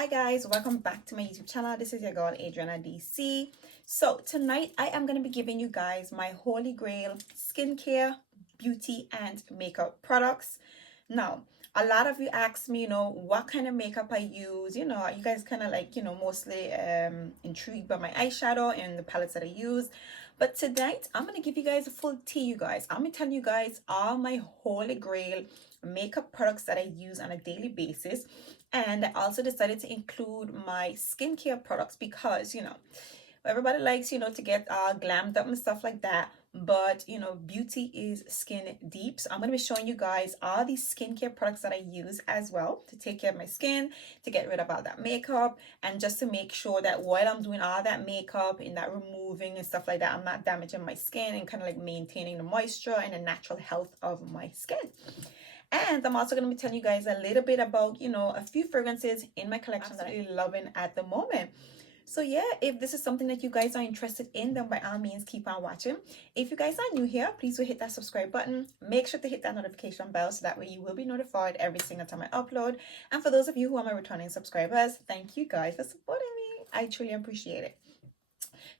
Hi guys, welcome back to my YouTube channel. This is your girl Adriana DC. So tonight I am going to be giving you guys my holy grail skincare, beauty and makeup products. Now a lot of you ask me, what kind of makeup I use. You guys kind of like, mostly intrigued by my eyeshadow and the palettes that I use. But tonight I'm going to give you guys a full tea, you guys. I'm going to tell you guys all my holy grail makeup products that I use on a daily basis. And I also decided to include my skincare products because, everybody likes, to get glammed up and stuff like that. But, beauty is skin deep. So I'm going to be showing you guys all these skincare products that I use as well to take care of my skin, to get rid of all that makeup, and just to make sure that while I'm doing all that makeup and that removing and stuff like that, I'm not damaging my skin and kind of like maintaining the moisture and the natural health of my skin. And I'm also going to be telling you guys a little bit about, a few fragrances in my collection that I'm loving at the moment. So yeah, if this is something that you guys are interested in, then by all means, keep on watching. If you guys are new here, please do hit that subscribe button. Make sure to hit that notification bell so that way you will be notified every single time I upload. And for those of you who are my returning subscribers, thank you guys for supporting me. I truly appreciate it.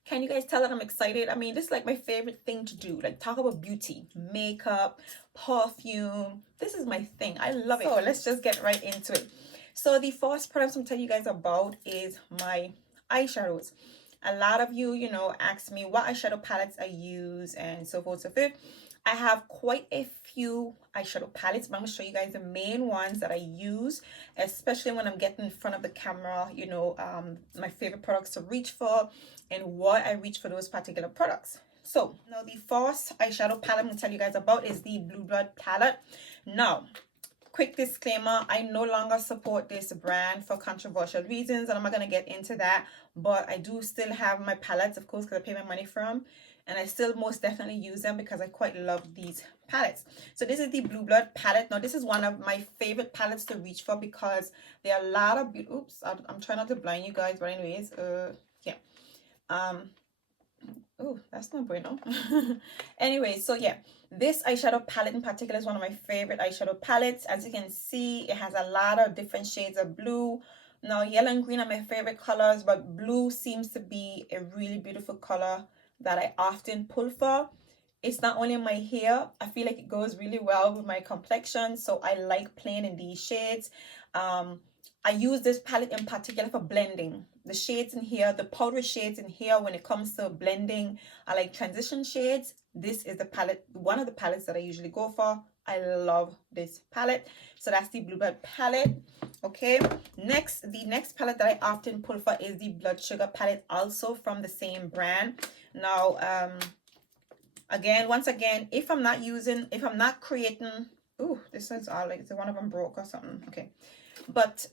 Can you guys tell that I'm excited? I mean, this is like my favorite thing to do, like talk about beauty, makeup, perfume. This is my thing. I love it. So let's just get right into it. So the first product I'm telling you guys about is my eyeshadows. A lot of you, ask me what eyeshadow palettes I use and so forth, so forth. I have quite a few eyeshadow palettes, but I'm going to show you guys the main ones that I use, especially when I'm getting in front of the camera, my favorite products to reach for and why I reach for those particular products. So now the first eyeshadow palette I'm going to tell you guys about is the Blue Blood palette. Now, quick disclaimer, I no longer support this brand for controversial reasons, and I'm not going to get into that, but I do still have my palettes, of course, because I pay my money for them, and I still most definitely use them because I quite love these palettes. So this is the Blue Blood palette. Now this is one of my favorite palettes to reach for because there are a lot of oops, I'm trying not to blind you guys, but anyways, yeah, oh, that's not bueno. Anyway, so yeah, this eyeshadow palette in particular is one of my favorite eyeshadow palettes. As you can see, it has a lot of different shades of blue. Now yellow and green are my favorite colors, but blue seems to be a really beautiful color that I often pull for. It's not only in my hair, I feel like it goes really well with my complexion, so I like playing in these shades. I use this palette in particular for blending. The shades in here, the powder shades in here, when it comes to blending, I like transition shades. This is the palette, one of the palettes that I usually go for. I love this palette. So that's the Blue Blood palette. Okay, the next palette that I often pull for is the Blood Sugar palette, also from the same brand. Now, once again, if I'm not creating, this is all like, one of them broke or something. Okay, but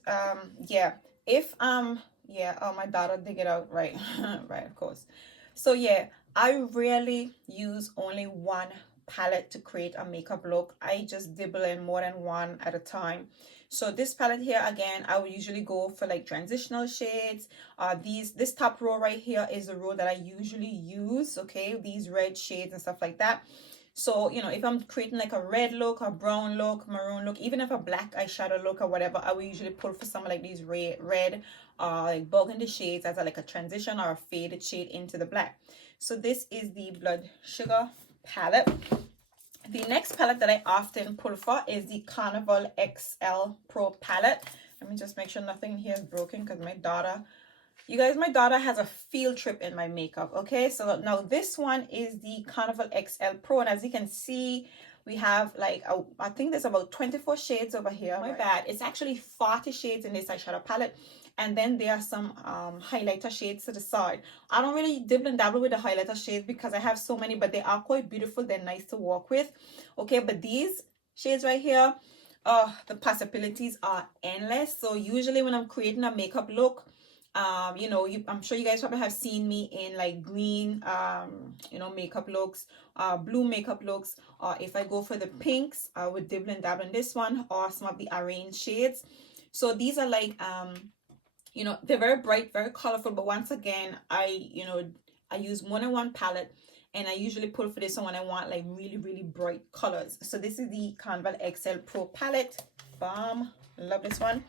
yeah, if oh, my daughter dig it out, right? Right, of course. So yeah, I rarely use only one palette to create a makeup look. I just dabble in more than one at a time. So this palette here, again, I would usually go for like transitional shades. This top row right here is the row that I usually use. Okay, these red shades and stuff like that. So, if I'm creating like a red look, a brown look, maroon look, even if a black eyeshadow look or whatever, I will usually pull for some like these red like burgundy shades as like a transition or a faded shade into the black. So this is the Blood Sugar palette. The next palette that I often pull for is the Carnival XL Pro palette. Let me just make sure nothing in here is broken because my daughter has a field trip in my makeup. Okay, so now this one is the Carnival XL Pro, and as you can see, we have like I think there's about 24 shades over here. My bad, it's actually 40 shades in this eyeshadow palette, and then there are some highlighter shades to the side. I don't really dibble and dabble with the highlighter shades because I have so many, but they are quite beautiful. They're nice to work with. Okay, but these shades right here, the possibilities are endless. So usually when I'm creating a makeup look, I'm sure you guys probably have seen me in like green makeup looks, blue makeup looks, or if I go for the pinks, I would dibble and dabble in this one, or some of the orange shades. So these are like they're very bright, very colorful, but once again, I use more than one palette, and I usually pull for this one when I want like really, really bright colors. So this is the Carnival XL Pro palette. Bomb, love this one.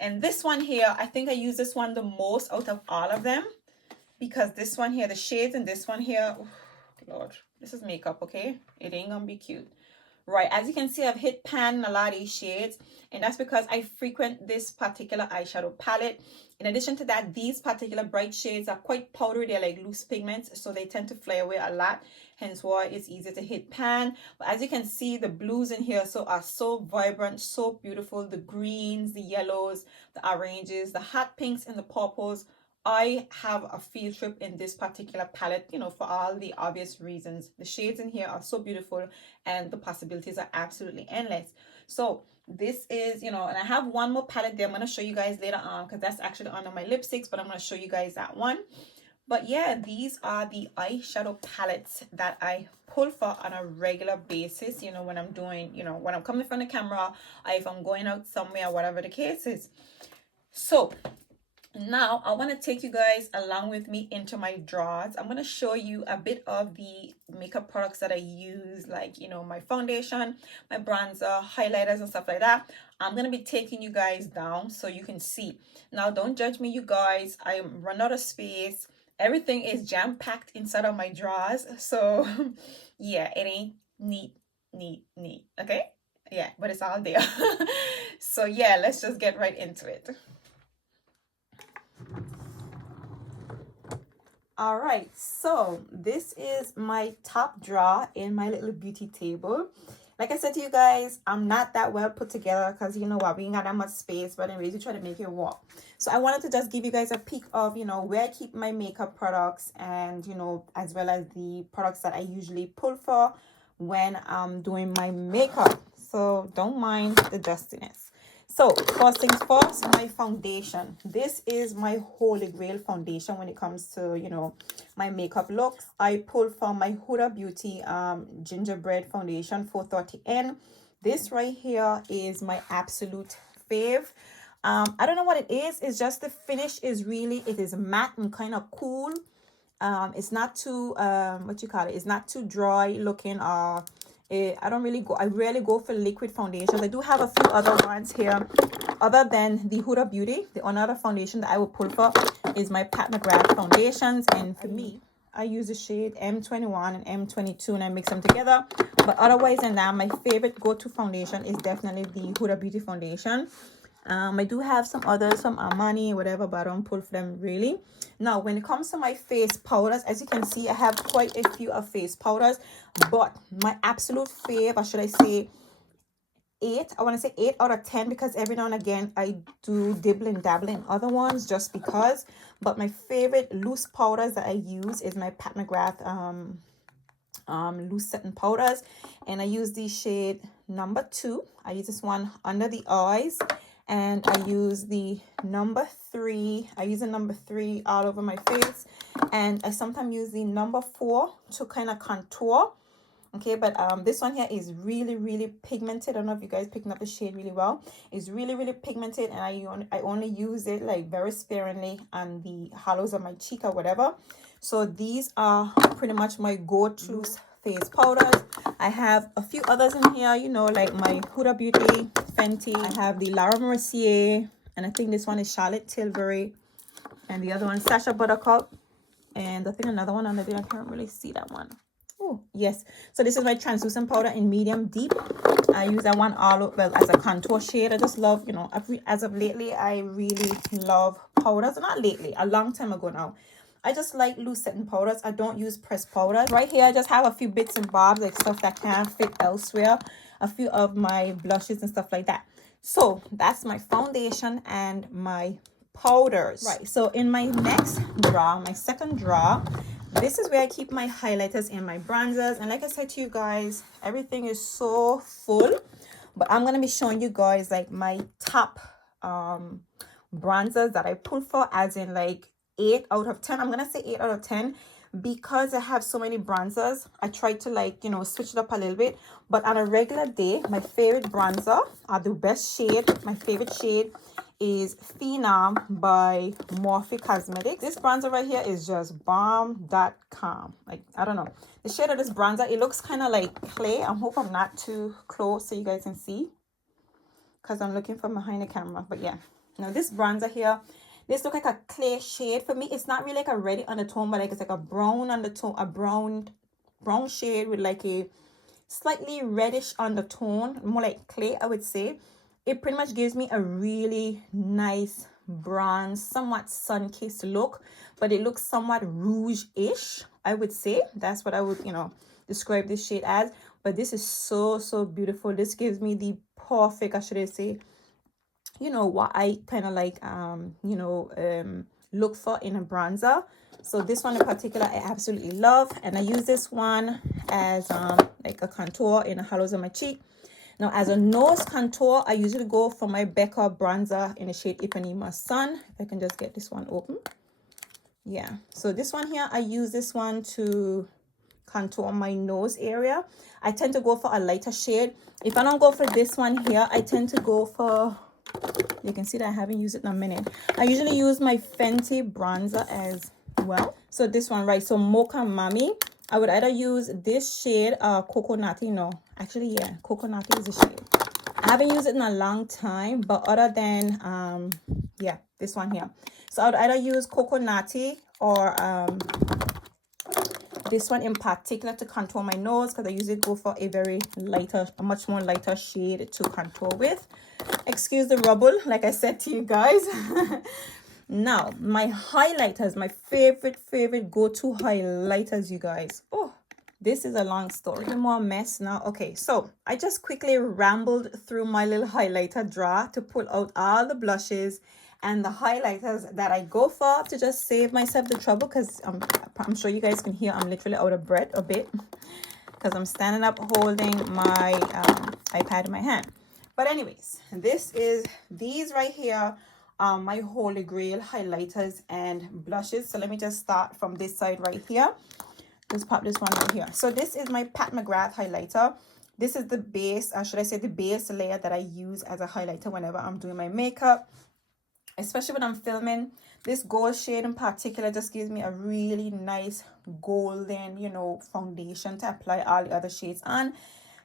And this one here, I think I use this one the most out of all of them, because this one here, the shades in this one here, oh, Lord, this is makeup, okay? It ain't gonna be cute. Right, as you can see, I've hit pan in a lot of these shades, and that's because I frequent this particular eyeshadow palette. In addition to that, these particular bright shades are quite powdery. They're like loose pigments, so they tend to flare away a lot, hence why it's easier to hit pan. But as you can see, the blues in here are so vibrant, so beautiful. The greens, the yellows, the oranges, the hot pinks, and the purples. I have a field trip in this particular palette, you know, for all the obvious reasons. The shades in here are so beautiful, and the possibilities are absolutely endless. So this is, you know, and I have one more palette there I'm going to show you guys later on, because that's actually under my lipsticks, but I'm going to show you guys that one. But yeah, these are the eyeshadow palettes that I pull for on a regular basis, you know, when I'm doing, you know, when I'm coming from the camera, or if I'm going out somewhere, whatever the case is. So now I want to take you guys along with me into my drawers. I'm going to show you a bit of the makeup products that I use, like, you know, my foundation, my bronzer, highlighters and stuff like that. I'm going to be taking you guys down so you can see. Now don't judge me, you guys. I run out of space. Everything is jam-packed inside of my drawers, so yeah, it ain't neat, okay? Yeah, but it's all there. So yeah, let's just get right into it. All right, so this is my top drawer in my little beauty table. Like I said to you guys, I'm not that well put together because, you know what, we ain't got that much space, but anyways, we try to make it work. So I wanted to just give you guys a peek of, you know, where I keep my makeup products, and, you know, as well as the products that I usually pull for when I'm doing my makeup. So don't mind the dustiness. So first things first, my foundation. This is my holy grail foundation when it comes to, you know, my makeup looks. I pull from my Huda Beauty Gingerbread foundation 430N. This right here is my absolute fave. I don't know what it is. It's just the finish is really, it is matte and kind of cool. It's not too what you call it, it's not too dry looking, or I rarely go for liquid foundations. I do have a few other ones here other than the Huda Beauty. The another foundation that I would pull for is my Patmcgrath foundations, and for me, I use the shade M21 and M22 and I mix them together. But otherwise than that, my favorite go-to foundation is definitely the Huda Beauty foundation. I do have some others from Armani, whatever, but I don't pull for them really. Now, when it comes to my face powders, as you can see, I have quite a few of face powders, but my absolute fave, or should I say 8, I want to say 8 out of 10, because every now and again I do dibble and dabble in other ones just because. But my favorite loose powders that I use is my Patmcgrath loose setting powders, and I use the shade number 2. I use this one under the eyes, and I use the number 3. I use the number 3 all over my face, and I sometimes use the number 4 to kind of contour. Okay, but this one here is really pigmented. I don't know if you guys picking up the shade really well. It's really pigmented, and I only use it like very sparingly on the hollows of my cheek or whatever. So these are pretty much my go-to face powders. I have a few others in here, you know, like my Huda Beauty, Fenty. I have the Laura Mercier, and I think this one is Charlotte Tilbury, and the other one Sacha Buttercup, and I think another one under there. I can't really see that one. Oh yes, so this is my translucent powder in medium deep. I use that one all over, well, as a contour shade. I just love, you know, as of lately, I really love powders. Not lately, a long time ago now. I just like loose setting powders. I don't use pressed powders. Right here, I just have a few bits and bobs, like stuff that can't fit elsewhere. A few of my blushes and stuff like that. So that's my foundation and my powders. Right, so in my next drawer, my second drawer, this is where I keep my highlighters and my bronzers. And like I said to you guys, everything is so full. But I'm going to be showing you guys like my top bronzers that I pull for, as in like 8 out of 10. I'm gonna say 8 out of 10 because I have so many bronzers. I try to, like, you know, switch it up a little bit. But on a regular day, my favorite bronzer, the best shade, my favorite shade is Phenom by Morphe Cosmetics. This bronzer right here is just bomb.com. Like, I don't know, the shade of this bronzer, it looks kind of like clay. I hope I'm not too close so you guys can see, because I'm looking from behind the camera. But yeah, Now this bronzer here, this look like a clear shade for me. It's not really like a reddy undertone, but like it's like a brown undertone, a brown shade with like a slightly reddish undertone, more like clay, I would say. It pretty much gives me a really nice bronze, somewhat sun-kissed look, but it looks somewhat rouge-ish, I would say. That's what I would, you know, describe this shade as. But this is so beautiful. This gives me the perfect, I should say, you know, what I kind of like, you know, look for in a bronzer. So this one in particular, I absolutely love. And I use this one as like a contour in the hollows of my cheek. Now, as a nose contour, I usually go for my Becca bronzer in the shade Ipanema Sun. If I can just get this one open. Yeah, so this one here, I use this one to contour my nose area. I tend to go for a lighter shade. If I don't go for this one here, I tend to go for, you can see that I haven't used it in a minute. I usually use my Fenty bronzer as well. So this one, right? So Mocha Mami. I would either use this shade, Coconut. No, actually, yeah, Coconut is the shade. I haven't used it in a long time, but other than, yeah, this one here. So I would either use Coconut or this one in particular to contour my nose, because I usually go for a very lighter, a much more lighter shade to contour with. Excuse the rubble, like I said to you guys. Now, my highlighters, my favorite go-to highlighters, you guys. Oh, this is a long story. A more mess now. Okay, so I just quickly rambled through my little highlighter drawer to pull out all the blushes and the highlighters that I go for to just save myself the trouble, because I'm sure you guys can hear I'm literally out of breath a bit because I'm standing up holding my iPad in my hand. But anyways, these right here are my Holy Grail highlighters and blushes. So let me just start from this side right here. Just pop this one right here. So this is my Patmcgrath highlighter. This is the base, or should I say the base layer that I use as a highlighter whenever I'm doing my makeup, especially when I'm filming. This gold shade in particular just gives me a really nice golden, you know, foundation to apply all the other shades on.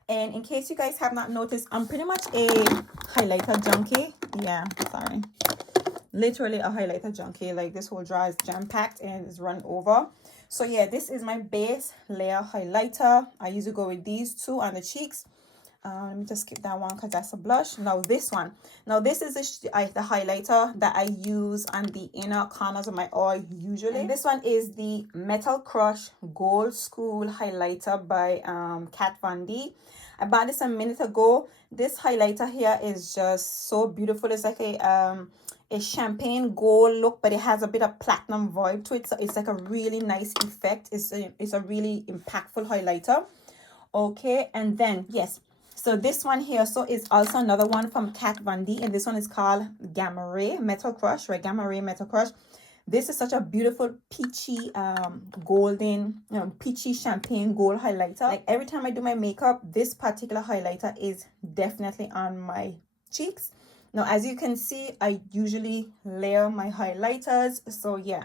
And in case you guys have not noticed, I'm pretty much a highlighter junkie. Yeah, sorry. Literally a highlighter junkie. Like, this whole drawer is jam-packed and is run over. So yeah, this is my base layer highlighter. I usually go with these two on the cheeks. Let me just skip that one because that's a blush. Now this one. Now this is the highlighter that I use on the inner corners of my eye usually. And this one is the Metal Crush Gold Skool highlighter by Kat Von D. I bought this a minute ago. This highlighter here is just so beautiful. It's like a champagne gold look, but it has a bit of platinum vibe to it. So it's like a really nice effect. It's a really impactful highlighter. Okay, and then yes. So this one here, so is also another one from Kat Von D, and this one is called Gamaray Metal Crush, right? Gamaray Metal Crush. This is such a beautiful peachy, golden, you know, peachy champagne gold highlighter. Like, every time I do my makeup, this particular highlighter is definitely on my cheeks. Now, as you can see, I usually layer my highlighters. So yeah,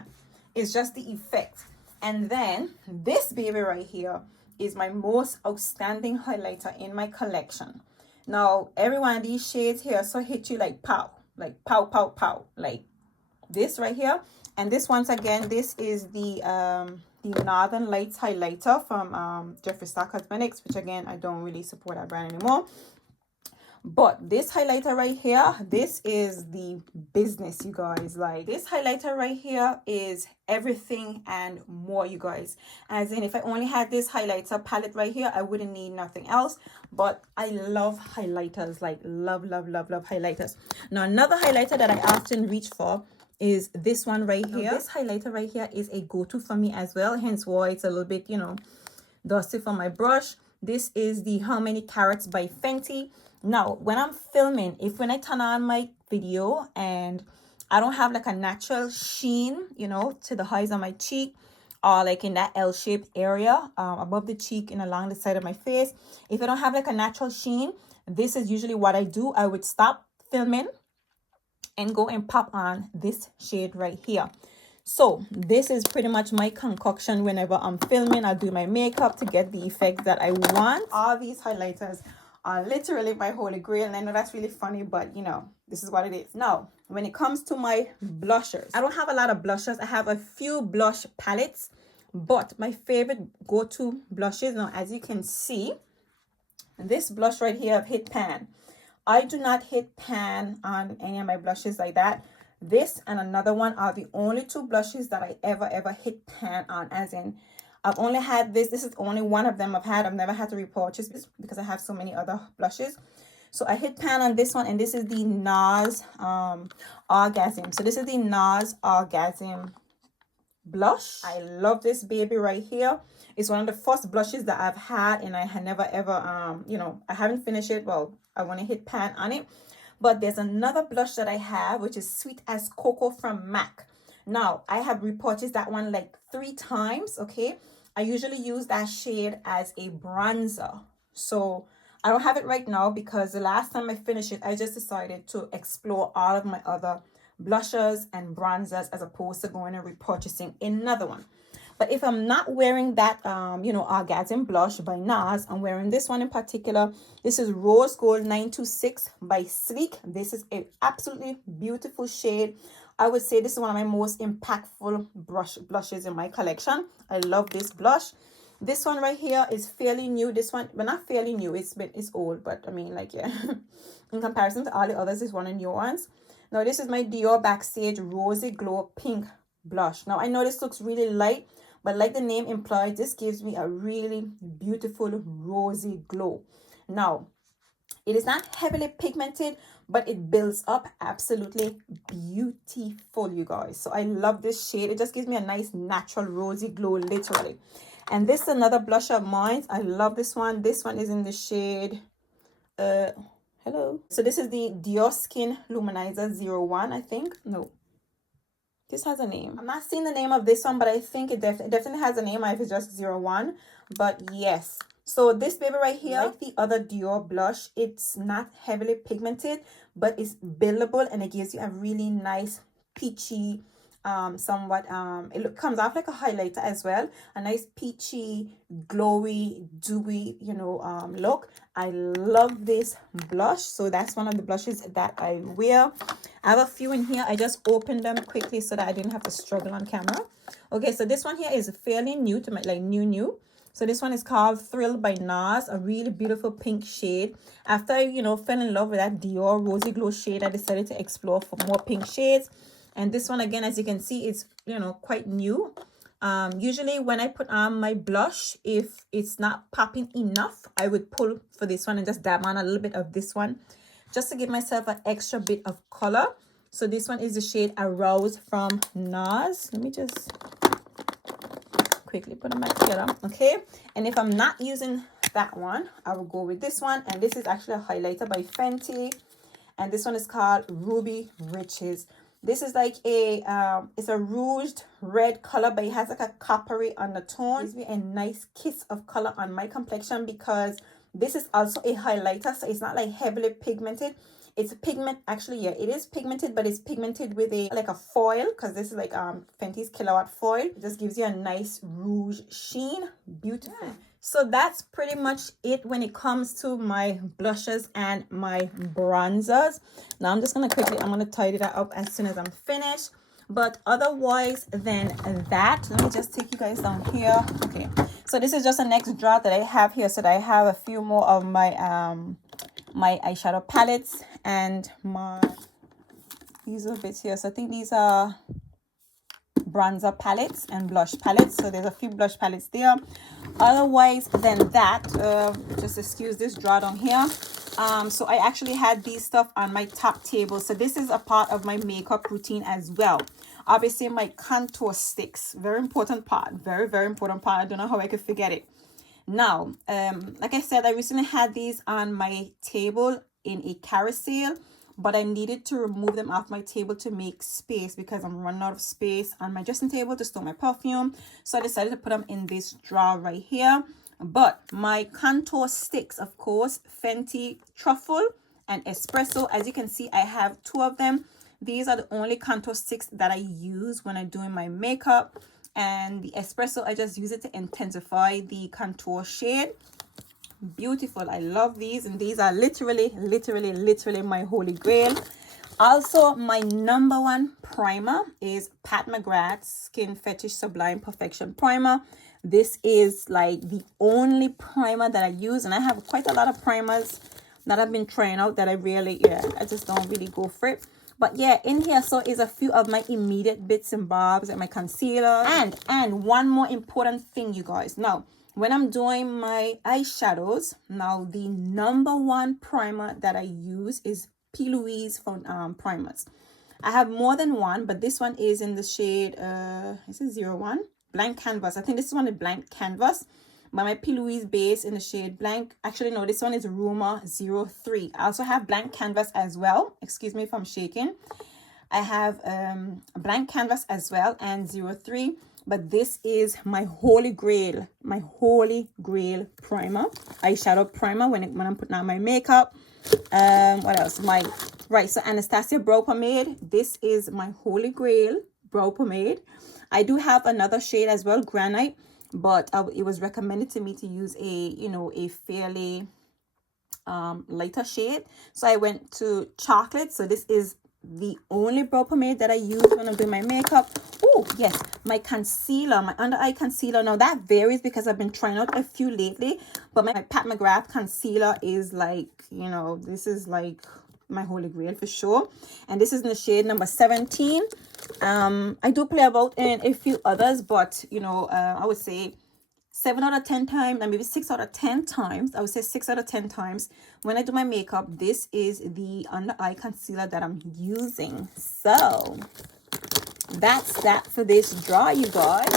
it's just the effect. And then this baby right here is my most outstanding highlighter in my collection. Now, every one of these shades here so hit you like pow, like this right here. And this, once again, this is the Northern Lights highlighter from Jeffree Cosmetics, which again, I don't really support that brand anymore. But this highlighter right here, this is the business, you guys. Like, this highlighter right here is everything and more, you guys. As in, if I only had this highlighter palette right here, I wouldn't need nothing else. But I love highlighters, like love highlighters. Now, another highlighter that I often reach for is this one right here. Now, this highlighter right here is a go-to for me as well, hence why it's a little bit, you know, dusty for my brush. This is the How Many Carats by Fenty. Now, when I'm filming, when I turn on my video and I don't have like a natural sheen, you know, to the highs of my cheek, or like in that L-shaped area above the cheek and along the side of my face, if I don't have like a natural sheen, this is usually what I do. I would stop filming and go and pop on this shade right here. So this is pretty much my concoction whenever I'm filming. I do my makeup to get the effect that I want. All these highlighters are literally my holy grail. And I know that's really funny, but you know, this is what it is. Now, when it comes to my blushers, I don't have a lot of blushers. I have a few blush palettes, but my favorite go-to blushes, now as you can see, this blush right here I've hit pan. I do not hit pan on any of my blushes like that. This and another one are the only two blushes that I ever hit pan on, as in I've only had this. This is only one of them I've had. I've never had to repurchase this because I have so many other blushes. So I hit pan on this one, and this is the Nars Orgasm. So this is the Nars Orgasm blush. I love this baby right here. It's one of the first blushes that I've had, and I had never ever you know, I haven't finished it. Well, I want to hit pan on it. But there's another blush that I have, which is Sweet as Coco from MAC. Now, I have repurchased that one like 3 times, okay? I usually use that shade as a bronzer. So I don't have it right now because the last time I finished it, I just decided to explore all of my other blushers and bronzers as opposed to going and repurchasing another one. But if I'm not wearing that, you know, Orgasm blush by Nars, I'm wearing this one in particular. This is Rose Gold 926 by Sleek. This is an absolutely beautiful shade. I would say this is one of my most impactful blushes in my collection. I love this blush. This one right here is fairly new. This one, but not fairly new. It's old, but I mean, like, yeah. In comparison to all the others, it's one of the new ones. Now, this is my Dior Backstage Rosy Glow Pink blush. Now, I know this looks really light, but like the name implies, this gives me a really beautiful rosy glow. Now, it is not heavily pigmented, but it builds up absolutely beautiful, you guys. So I love this shade. It just gives me a nice natural rosy glow, literally. And this is another blush of mine. I love this one. This one is in the shade hello. So this is the Dior Skin Luminizer 01, I think. No, this has a name. I'm not seeing the name of this one, but I think it definitely has a name if it's just 01. But yes. So this baby right here, like the other Dior blush, it's not heavily pigmented, but it's buildable and it gives you a really nice peachy, somewhat it comes off like a highlighter as well, a nice peachy, glowy, dewy, you know, look. I love this blush. So that's one of the blushes that I wear. I have a few in here. I just opened them quickly so that I didn't have to struggle on camera. Okay, so this one here is fairly new to my, like, new. So this one is called Thrill by Nars, a really beautiful pink shade. After I, you know, fell in love with that Dior Rosy Glow shade, I decided to explore for more pink shades. And this one, again, as you can see, it's, you know, quite new. Usually when I put on my blush, if it's not popping enough, I would pull for this one and just dab on a little bit of this one just to give myself an extra bit of color. So this one is the shade Arouse from Nars. Let me just quickly put them back together. Okay, and if I'm not using that one, I will go with this one, and this is actually a highlighter by Fenty, and this one is called Ruby Riches. This is like a it's a rouged red color, but it has like a coppery undertone. It gives me a nice kiss of color on my complexion because this is also a highlighter, so it's not like heavily pigmented. It's a pigment, actually, yeah, it is pigmented, but it's pigmented with a like a foil, because this is like Fenty's Kilowatt foil. It just gives you a nice rouge sheen. Beautiful. Yeah. So that's pretty much it when it comes to my blushes and my bronzers. Now I'm just gonna quickly, I'm gonna tidy that up as soon as I'm finished. But otherwise than that, let me just take you guys down here. Okay, so this is just a next drawer that I have here, so that I have a few more of my my eyeshadow palettes and these are bits here. So I think these are bronzer palettes and blush palettes. So there's a few blush palettes there. Otherwise than that, just excuse this drawer down here. So I actually had these stuff on my top table. So this is a part of my makeup routine as well. Obviously my contour sticks, very important part, very important part. I don't know how I could forget it. Now, like I said, I recently had these on my table in a carousel, but I needed to remove them off my table to make space because I'm running out of space on my dressing table to store my perfume. So I decided to put them in this drawer right here. But my contour sticks, of course, Fenty Truffle and Espresso. As you can see, I have 2 of them. These are the only contour sticks that I use when I'm doing my makeup. And the Espresso, I just use it to intensify the contour shade. beautiful. I love these, and these are literally my holy grail. Also, my number one primer is Patmcgrath Skin Fetish Sublime Perfection Primer. This is like the only primer that I use, and I have quite a lot of primers that I've been trying out that I really, I just don't really go for it. But yeah, in here so is a few of my immediate bits and bobs, like my concealer, and one more important thing, you guys. Now, when I'm doing my eyeshadows, now the number one primer that I use is P. Louise from primers. I have more than one, but this one is in the shade is it 01 blank canvas. I think this one is blank canvas, but my P. Louise base in the shade blank, actually no, this one is Rumor 03. I also have blank canvas as well. Excuse me if I'm shaking. I have blank canvas as well and 03, but this is my holy grail primer, eyeshadow primer when I'm putting on my makeup. What else? So Anastasia brow pomade. This is my holy grail brow pomade. I do have another shade as well, Granite, but it was recommended to me to use a fairly lighter shade, so I went to chocolate. So this is the only brow pomade that I use when I'm doing my makeup. Oh yes, my concealer, my under eye concealer. Now that varies because I've been trying out a few lately, but my Patmcgrath concealer is like, this is like my holy grail for sure, and this is in the shade number 17. I do play about in a few others, but I would say 7 out of 10 times, and maybe 6 out of 10 times, I would say 6 out of 10 times when I do my makeup, this is the under eye concealer that I'm using. So that's that for this draw, you guys.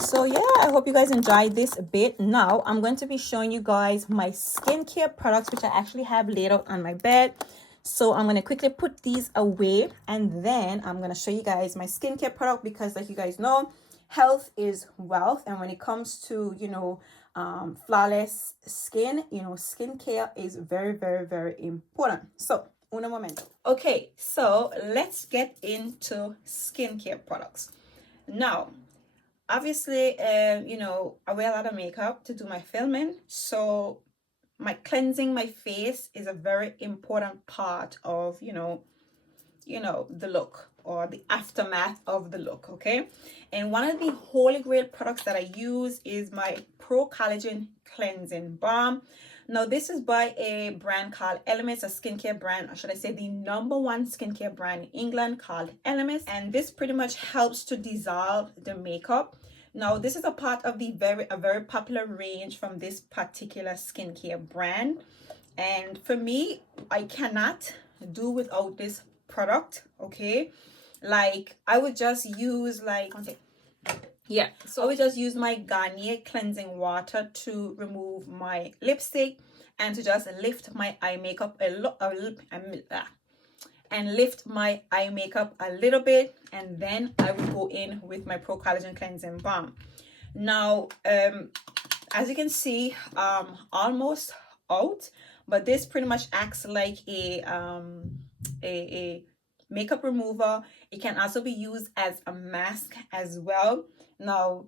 So yeah, I hope you guys enjoyed this bit. Now I'm going to be showing you guys my skincare products, which I actually have laid out on my bed. So I'm going to quickly put these away, and then I'm going to show you guys my skincare product, because like you guys know, health is wealth, and when it comes to flawless skin, skincare is very important. So un momento. Okay, so let's get into skincare products. Now obviously I wear a lot of makeup to do my filming, so my cleansing my face is a very important part of the look, or the aftermath of the look. Okay, and one of the holy grail products that I use is my Pro Collagen Cleansing Balm. Now this is by a brand called ELEMIS, a skincare brand, or should I say the number one skincare brand in England, called ELEMIS, and this pretty much helps to dissolve the makeup. Now this is a part of a very popular range from this particular skincare brand, and for me, I cannot do without this product. Okay, like I would just use I would just use my Garnier cleansing water to remove my lipstick and to just lift my eye makeup a little bit, and then I would go in with my Pro Collagen Cleansing Balm. Now as you can see, almost out, but this pretty much acts like a makeup remover. It can also be used as a mask as well. Now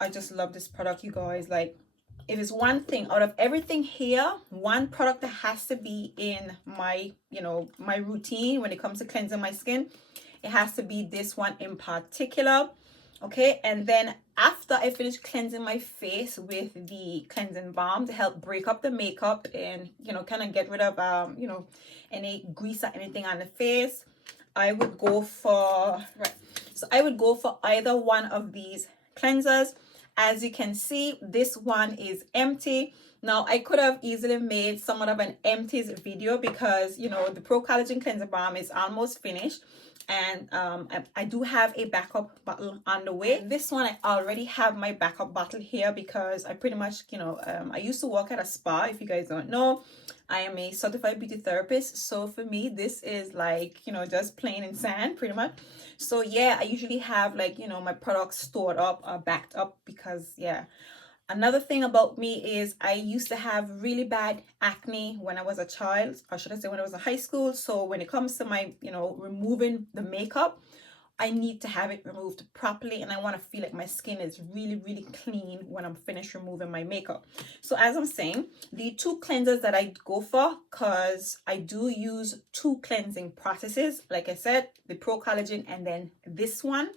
I just love this product, you guys. Like, if it's one thing out of everything here, one product that has to be in my my routine when it comes to cleansing my skin, it has to be this one in particular. Okay, and then after I finish cleansing my face with the cleansing balm to help break up the makeup and kind of get rid of any grease or anything on the face, I would go for either one of these cleansers. As you can see, this one is empty. Now I could have easily made somewhat of an empties video, because the Pro Collagen Cleanser Balm is almost finished, and I do have a backup bottle on the way. This one, I already have my backup bottle here, because I pretty much I used to work at a spa. If you guys don't know, I am a certified beauty therapist, so for me this is like just plain and sand pretty much. So yeah, I usually have my products stored up or backed up, because yeah. Another thing about me is I used to have really bad acne when I was a child, or should I say when I was in high school. So when it comes to my removing the makeup, I need to have it removed properly, and I want to feel like my skin is really, really clean when I'm finished removing my makeup. So as I'm saying, the two cleansers that I go for, because I do use two cleansing processes, like I said, the Pro Collagen and then this one.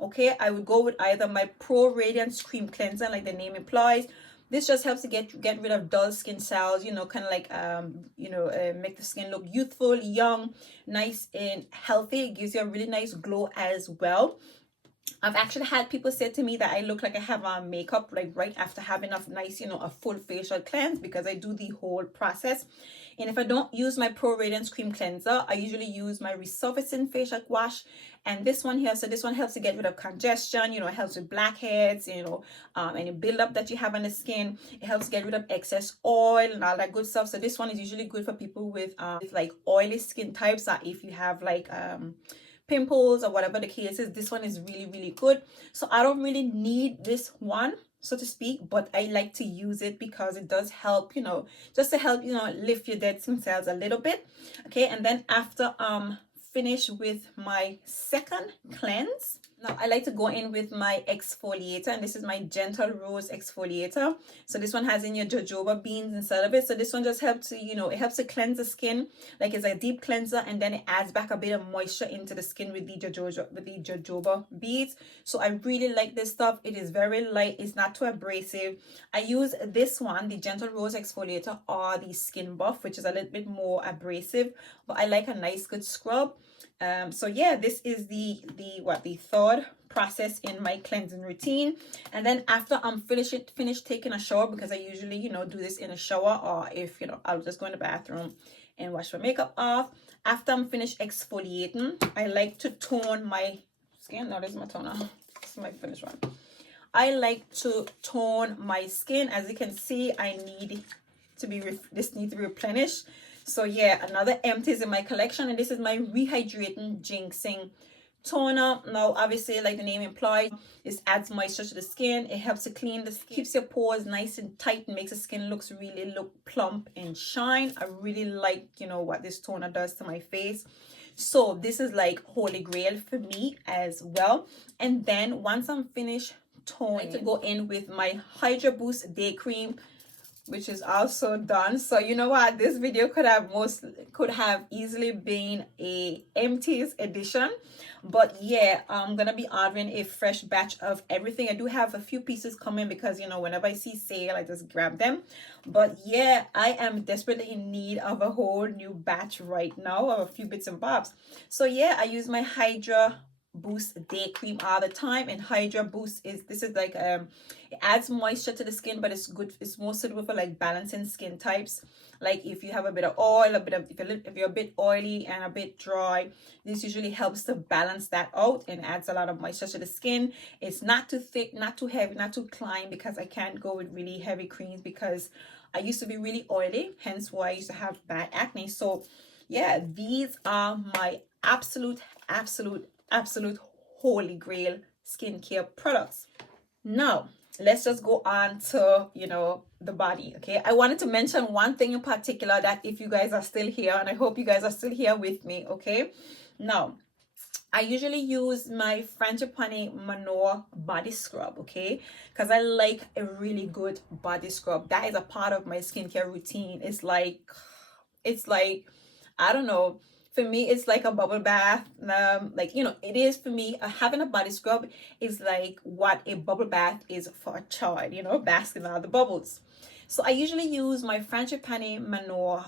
Okay, I would go with either my Pro Radiance Cream Cleanser, like the name implies. This just helps to get rid of dull skin cells, you know, kind of like make the skin look youthful, young, nice and healthy. It gives you a really nice glow as well. I've actually had people say to me that I look like I have on makeup like right after having a nice, a full facial cleanse, because I do the whole process. And if I don't use my Pro Radiance Cream Cleanser, I usually use my Resurfacing Facial Wash and this one here. So this one helps to get rid of congestion, it helps with blackheads, any buildup that you have on the skin. It helps get rid of excess oil and all that good stuff. So this one is usually good for people with like oily skin types, or if you have like pimples or whatever the case is. This one is really, really good. So I don't really need this one, so to speak, but I like to use it because it does help, just to help, lift your dead skin cells a little bit. Okay, and then after finish with my second cleanse, now I like to go in with my exfoliator, and this is my Gentle Rose exfoliator. So this one has in your jojoba beans inside of it. So this one just helps to, it helps to cleanse the skin, like it's a deep cleanser, and then it adds back a bit of moisture into the skin with the jojoba beads. So I really like this stuff. It is very light, it's not too abrasive. I use this one, the Gentle Rose exfoliator, or the Skin Buff, which is a little bit more abrasive, but I like a nice good scrub. So yeah, this is the third process in my cleansing routine. And then after I'm finished taking a shower, because I usually do this in a shower, or if I'll just go in the bathroom and wash my makeup off. After I'm finished exfoliating, I like to tone my skin. No, this is my toner. This is my finished one. I like to tone my skin. As you can see, this needs to be replenished. So yeah, another empties in my collection, and this is my Rehydrating Ginseng Toner. Now obviously, like the name implies, this adds moisture to the skin. It helps to clean the skin, keeps your pores nice and tight, and makes the skin look plump and shine. I really like what this toner does to my face. So this is like holy grail for me as well. And then once I'm finished toning, I like to go in with my Hydra Boost Day Cream, which is also done. So you know what, this video could have easily been a empties edition, but yeah, I'm gonna be ordering a fresh batch of everything. I do have a few pieces coming because whenever I see sale, I just grab them. But yeah, I am desperately in need of a whole new batch right now of a few bits and bobs. So yeah, I use my Hydra Boost Day Cream all the time, and Hydra Boost is like it adds moisture to the skin, but it's more suitable for like balancing skin types, like if you have a bit of oil, if you're a bit oily and a bit dry. This usually helps to balance that out and adds a lot of moisture to the skin. It's not too thick, not too heavy, not too clean, because I can't go with really heavy creams because I used to be really oily, hence why I used to have bad acne. So yeah, these are my absolute holy grail skincare products. Now let's just go on to the body. Okay, I wanted to mention one thing in particular, that if you guys are still here, and I hope you guys are still here with me. Okay, now I usually use my Frangipani Manor body scrub, okay, because I like a really good body scrub. That is a part of my skincare routine. It's like I don't know, for me it's like a bubble bath. It is for me. Having a body scrub is like what a bubble bath is for a child, basking in all the bubbles. So I usually use my Frangipani Manor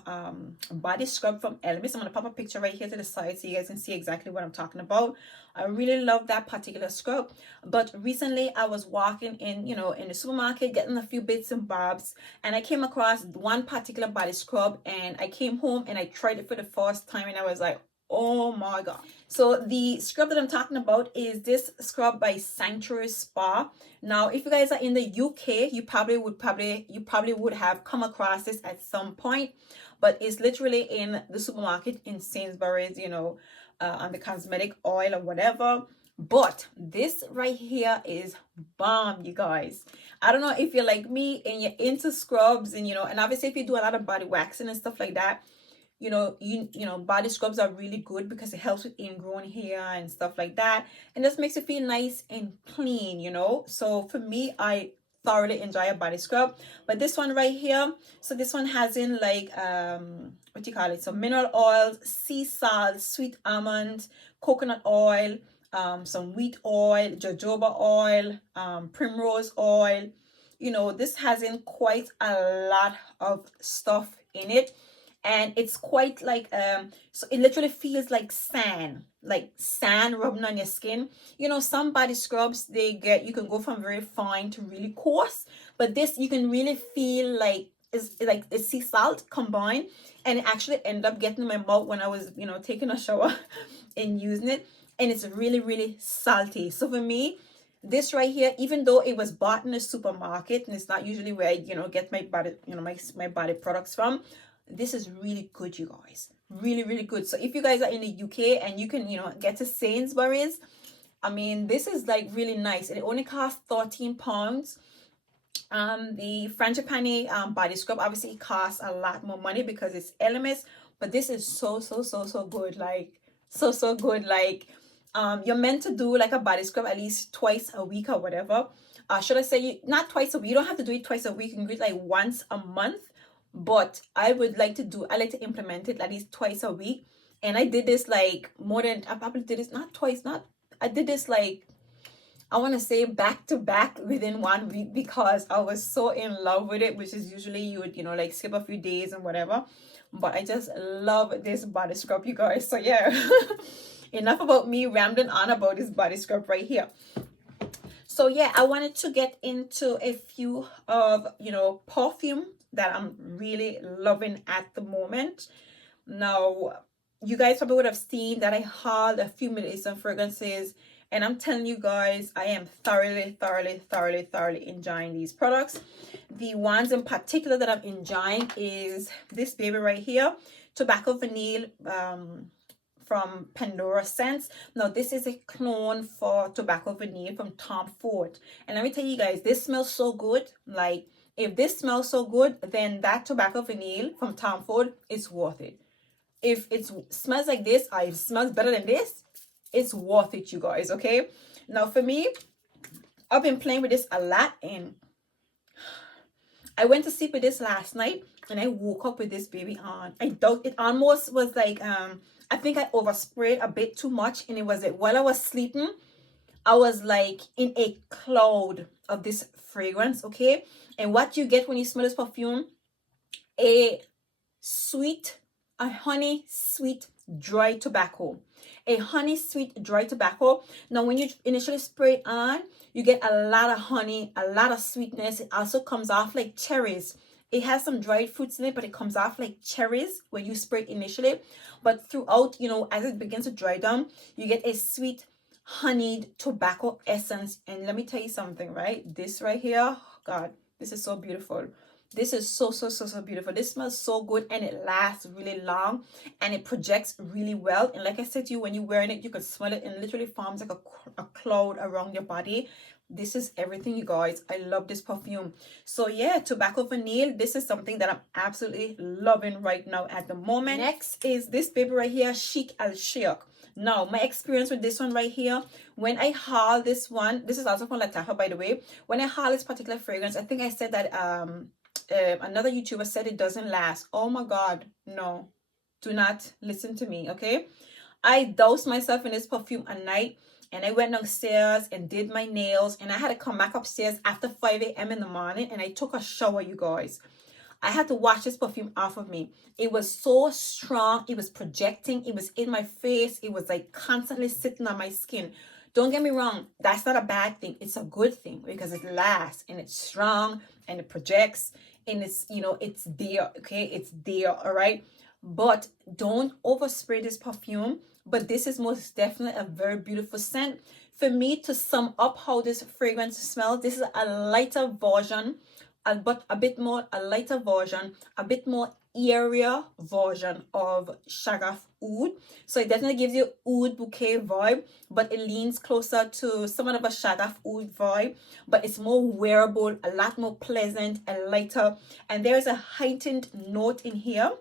body scrub from ELEMIS. I'm going to pop a picture right here to the side so you guys can see exactly what I'm talking about. I really love that particular scrub. But recently I was walking in, in the supermarket, getting a few bits and bobs, and I came across one particular body scrub, and I came home and I tried it for the first time, and I was like, oh my god. So the scrub that I'm talking about is this scrub by Sanctuary Spa. Now if you guys are in the UK, you probably would have come across this at some point, but it's literally in the supermarket in Sainsbury's, on the cosmetic oil or whatever. But this right here is bomb, you guys. I don't know if you're like me and you're into scrubs, and and obviously if you do a lot of body waxing and stuff like that, body scrubs are really good because it helps with ingrown hair and stuff like that, and just makes you feel nice and clean, so for me, I thoroughly enjoy a body scrub. But this one right here, so this one has in like what do you call it, so mineral oils, sea salt, sweet almond, coconut oil, some wheat oil, jojoba oil, primrose oil. This has in quite a lot of stuff in it, and it's quite like so it literally feels like sand rubbing on your skin. Some body scrubs, you can go from very fine to really coarse, but this you can really feel like it's sea salt combined, and it actually ended up getting in my mouth when I was taking a shower and using it, and it's really, really salty. So for me, this right here, even though it was bought in a supermarket and it's not usually where I get my body my body products from, this is really good, you guys. Really, really good. So if you guys are in the UK and you can get to Sainsbury's, I mean, this is like really nice, and it only costs £13. The Frangipani body scrub obviously costs a lot more money because it's ELEMIS, but this is so good, like so good. Like you're meant to do like a body scrub at least twice a week or whatever. Should I say, not twice a week, you don't have to do it twice a week, you can do it like once a month, but I like to implement it at least twice a week. And I did this like I probably did this I did this like, I want to say back to back within 1 week because I was so in love with it, which is usually you would like skip a few days and whatever, but I just love this body scrub, you guys. So yeah, enough about me rambling on about this body scrub right here. So yeah, I wanted to get into a few of perfume that I'm really loving at the moment. Now, you guys probably would have seen that I hauled a few Middle fragrances, and I'm telling you guys, I am thoroughly enjoying these products. The ones in particular that I'm enjoying is this baby right here, Tobacco Vanille from Pandora Scents. Now, this is a clone for Tobacco Vanille from Tom Ford. And let me tell you guys, this smells so good. Like, if this smells so good, then that Tobacco Vanille from Tom Ford is worth it. If it smells like this, or it smells better than this, it's worth it, you guys, okay? Now, for me, I've been playing with this a lot, and I went to sleep with this last night, and I woke up with this baby on. I doubt it almost was like, I think I oversprayed a bit too much, and it was like, while I was sleeping, I was like in a cloud of this fragrance, okay? And what you get when you smell this perfume, a honey sweet dry tobacco. A honey sweet dry tobacco. Now, when you initially spray it on, you get a lot of honey, a lot of sweetness. It also comes off like cherries. It has some dried fruits in it, but it comes off like cherries when you spray it initially. But throughout, as it begins to dry down, you get a sweet honeyed tobacco essence. And let me tell you something, right? This right here, God, this is so beautiful. This is so beautiful. This smells so good, and it lasts really long, and it projects really well. And like I said to you, when you're wearing it, you can smell it, and it literally forms like a cloud around your body. This is everything, you guys. I love this perfume. So yeah, Tobacco Vanille, this is something that I'm absolutely loving right now at the moment. Next is this baby right here, Chic Al Sheikh. Now, my experience with this one right here, when I haul this one, this is also from Lattafa, by the way. When I haul this particular fragrance, I think I said that another YouTuber said it doesn't last. Oh my God, no, do not listen to me, okay? I doused myself in this perfume at night, and I went downstairs and did my nails, and I had to come back upstairs after 5 a.m. in the morning, and I took a shower, you guys. I had to wash this perfume off of me. It was so strong. It was projecting. It was in my face. It was like constantly sitting on my skin. Don't get me wrong. That's not a bad thing. It's a good thing because it lasts, and it's strong, and it projects, and it's, it's there, okay? It's there, all right? But don't overspray this perfume. But this is most definitely a very beautiful scent. For me, to sum up how this fragrance smells, this is a lighter version, but a bit more airier version of Shagaf Oud. So it definitely gives you oud bouquet vibe, but it leans closer to somewhat of a Shagaf Oud vibe, but it's more wearable, a lot more pleasant and lighter. And there's a heightened note in here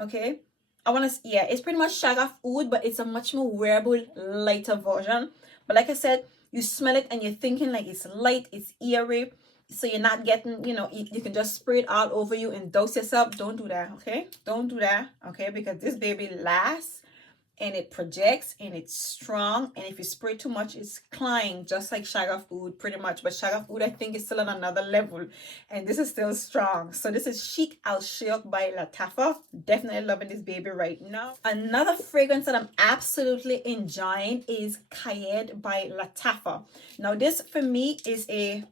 Okay, I want to, yeah, it's pretty much Shag Oud, but it's a much more wearable, lighter version. But like I said, you smell it and you're thinking like it's light, it's eerie, so you're not getting, you know, you can just spray it all over you and dose yourself. Don't do that, okay? Don't do that, okay? Because this baby lasts and it projects and it's strong, and if you spray too much it's climb, just like Shag Oud pretty much. But Shag Oud I think is still on another level, and this is still strong. So this is Chic Al Sheok by Lattafa. Definitely loving this baby right now. Another fragrance that I'm absolutely enjoying is Kayed by Lattafa. Now this for me is a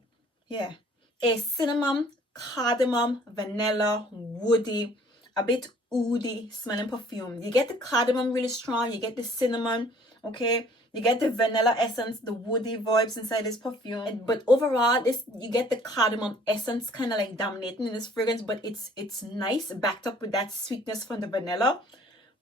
cinnamon, cardamom, vanilla, woody, a bit woody smelling perfume. You get the cardamom really strong, you get the cinnamon, okay, you get the vanilla essence, the woody vibes inside this perfume. But overall, this, you get the cardamom essence kind of like dominating in this fragrance, but it's nice, backed up with that sweetness from the vanilla.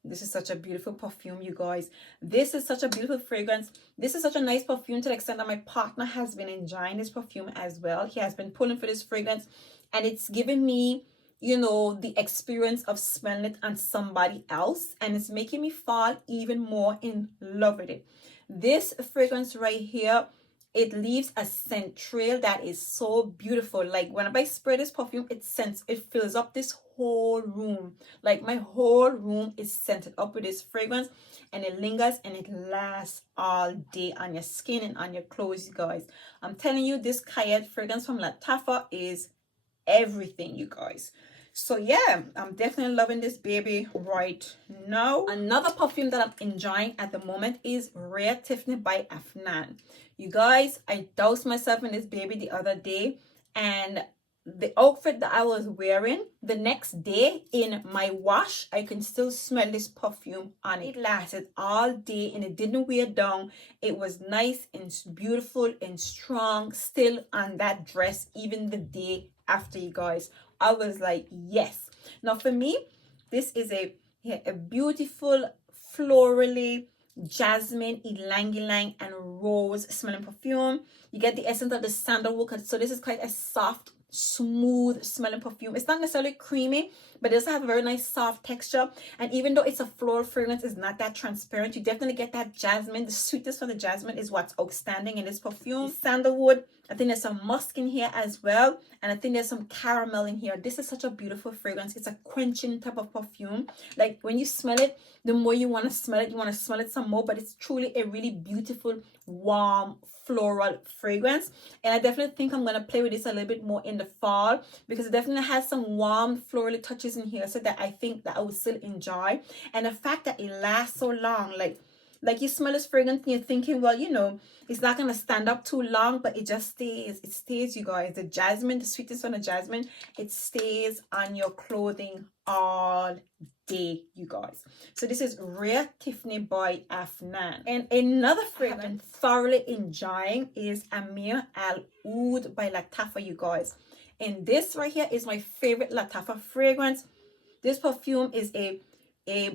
This is such a beautiful perfume, you guys. This is such a beautiful fragrance. This is such a nice perfume to the extent that my partner has been enjoying this perfume as well. He has been pulling for this fragrance, and it's giving me, you know, the experience of smelling it on somebody else, and it's making me fall even more in love with it. This fragrance right here, it leaves a scent trail that is so beautiful. Like whenever I spray this perfume, it fills up this whole room. Like my whole room is scented up with this fragrance, and it lingers and it lasts all day on your skin and on your clothes, you guys. I'm telling you, this Kayed fragrance from Lattafa is everything, you guys. So yeah, I'm definitely loving this baby right now. Another perfume that I'm enjoying at the moment is Rare Tiffany by Afnan. You guys, I doused myself in this baby the other day, and the outfit that I was wearing the next day in my wash, I can still smell this perfume on it. It lasted all day and it didn't wear down. It was nice and beautiful and strong still on that dress even the day after, you guys. I was like, yes. Now for me, this is a beautiful florally jasmine, ylang ylang, and rose smelling perfume. You get the essence of the sandalwood, so this is quite a soft, smooth smelling perfume. It's not necessarily creamy, but it does have a very nice soft texture, and even though it's a floral fragrance, it's not that transparent. You definitely get that jasmine. The sweetness from the jasmine is what's outstanding in this perfume. Sandalwood, I think there's some musk in here as well, and I think there's some caramel in here. This is such a beautiful fragrance. It's a quenching type of perfume. Like when you smell it, the more you want to smell it, you want to smell it some more. But it's truly a really beautiful, warm, floral fragrance, and I definitely think I'm gonna play with this a little bit more in the fall, because it definitely has some warm floral touches in here, so that I think that I would still enjoy. And the fact that it lasts so long, like you smell this fragrance and you're thinking, well, you know, it's not gonna stand up too long, but it just stays. It stays, you guys. The jasmine, the sweetness on the jasmine, it stays on your clothing all day, you guys. So this is Rare Tiffany by Afnan. And another fragrance I'm thoroughly enjoying is Amir Al Oud by Lattafa, you guys. And this right here is my favorite Lattafa fragrance. This perfume is a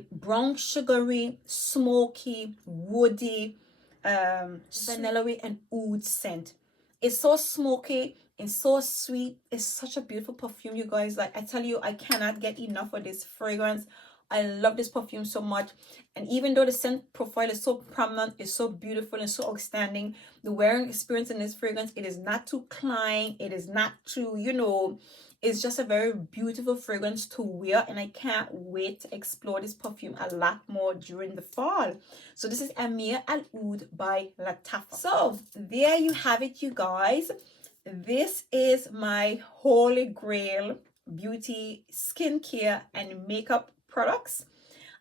brown sugary, smoky, woody, vanilla and oud scent. It's so smoky and so sweet. It's such a beautiful perfume, you guys. Like I tell you, I cannot get enough of this fragrance. I love this perfume so much. And even though the scent profile is so prominent, it's so beautiful and so outstanding, the wearing experience in this fragrance, it is not too climb, it is not too, you know, it's just a very beautiful fragrance to wear, and I can't wait to explore this perfume a lot more during the fall. So this is Amir Al Oud by Lattafa. So there you have it, you guys. This is my holy grail beauty, skincare, and makeup products.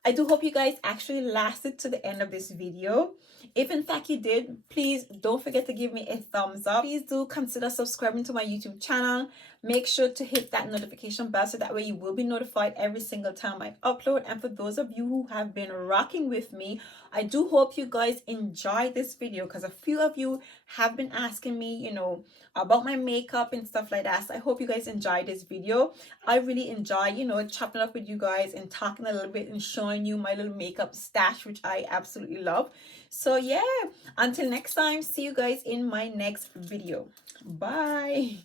I do hope you guys actually lasted to the end of this video. If in fact you did, please don't forget to give me a thumbs up. Please do consider subscribing to my YouTube channel. Make sure to hit that notification bell so that way you will be notified every single time I upload. And for those of you who have been rocking with me, I do hope you guys enjoyed this video, because a few of you have been asking me, you know, about my makeup and stuff like that. So I hope you guys enjoyed this video. I really enjoy, you know, chopping up with you guys and talking a little bit and showing you my little makeup stash, which I absolutely love. So yeah, until next time, see you guys in my next video. Bye.